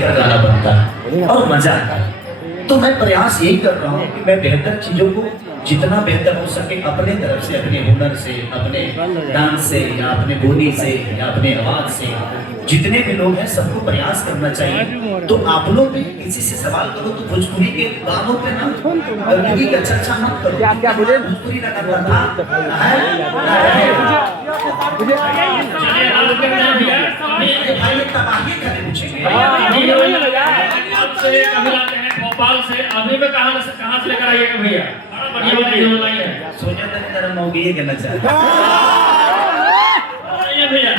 गाना बनता है और मजा आता है। तो मैं प्रयास यही कर रहा हूँ कि मैं बेहतर चीजों को जितना बेहतर हो सके अपने तरफ से, अपने हुनर से, अपने डांस से या अपने बोली से या अपने आवाज से, जितने भी लोग हैं सबको प्रयास करना चाहिए। तो आप लोग भी किसी से सवाल करो तो भोजपुरी के गानों पे ना कभी का चर्चा मत करो। क्या मुझे भोजपुरी का गाना तबाही करने पूछेंगे भोपाल से अभी में कहाँ से लेकर आइएगा भैया? सोचा था तेरा मौगी ये कहना चाहता भैया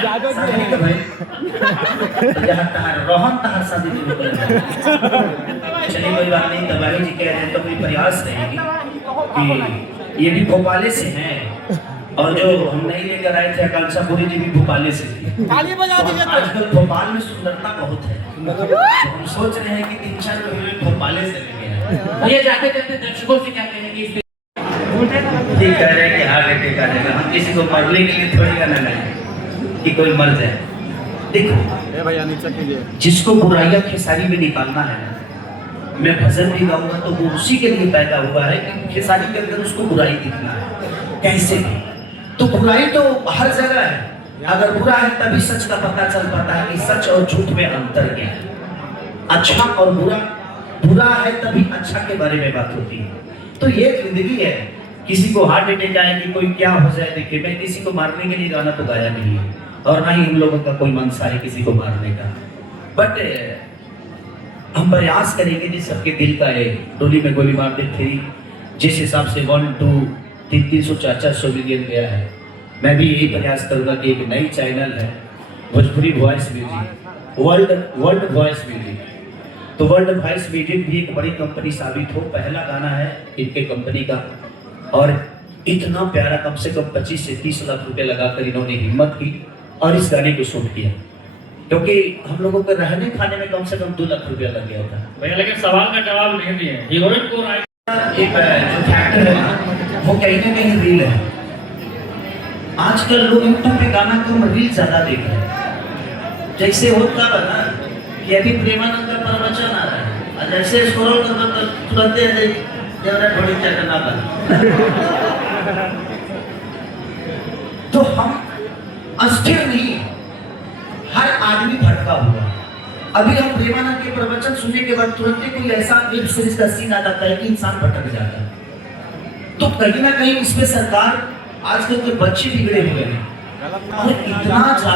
जहाँ तहार रोहन तहार शादी तो चलिए कोई बात नहीं। तबाही जी कह रहे हैं तो कोई प्रयास रहेगी कि ये भी भोपाले से हैं और जो हम नहीं लेकर आए थे आकांक्षा पूरी जी भी भोपाले से थी। आजकल भोपाल में सुंदरता बहुत है, तो हम सोच रहे हैं कि 3-4 महीने भोपाले से लेके आए। ये जाते जाते दर्शकों से क्या कहेंगे इस ये कह रहे हैं कि हाँ बेटे का देगा, हम किसी को मरने के लिए थोड़ी गाना गाएं कि कोई मर जाए। देखो भैया नीचे कीजिए, जिसको बुराइयां खेसारी में निकालना है, मैं भजन भी गाऊंगा तो वो उसी के लिए पैदा हुआ है कि खेसारी के अंदर उसको बुराई दिखना है कैसे भी। तो बुराई तो हर जगह है, अगर बुरा है तभी सच का पता चल पाता है कि सच और झूठ में अंतर क्या है। अच्छा और बुरा, बुरा है तभी अच्छा के बारे में बात होती है। तो ये जिंदगी है, किसी को हार्ट अटैक आएगी, कोई क्या हो जाए। देखिए मैं किसी को मारने के लिए गाना तो गाया नहीं है और ना ही हम लोगों का कोई मनसा है किसी को मारने का, बट हम प्रयास करेंगे जिस सबके दिल का है। डोली में गोली मार दे फिर जिस हिसाब से 1, 2, 300, 400 मिलियन गया है, मैं भी यही प्रयास करूंगा कि एक नई चैनल है Bhojpuri voice music, world voice music. तो वर्ल्ड वॉइस म्यूजिक भी एक बड़ी कंपनी साबित हो। पहला गाना है इनके कंपनी का और इतना प्यारा, कम से कम 25 से 30 लाख रुपए लगाकर इन्होंने हिम्मत की और इस गाने को शूट किया, क्योंकि हम लोगों को रहने खाने में कम से कम 2 लाख रुपया लग गया था भैया। लेकिन सवाल का जवाब नहीं दिए, हीरोइन को एक जो फैक्टर है ना वो कहीं ना कहीं रील है। आजकल लोग यूट्यूब पे गाना कम रील ज्यादा देख रहे हैं। जैसे होता है ना कि अभी प्रेमानंद का प्रवचन आ रहा है और जैसे स्क्रॉल करते तुरंत बड़ी चटना कर तो हम अस्थिर नहीं, हर आदमी भटका हुआ। अभी हम प्रेमानंद के प्रवचन सुनने के बाद तुरंत कोई ऐसा वेब सीरीज का सीन आ जाता है कि इंसान भटक जाता है। तो कहीं ना कहीं इसमें सरकार, आजकल के बच्चे बिगड़े हुए हैं और इतना ज्यादा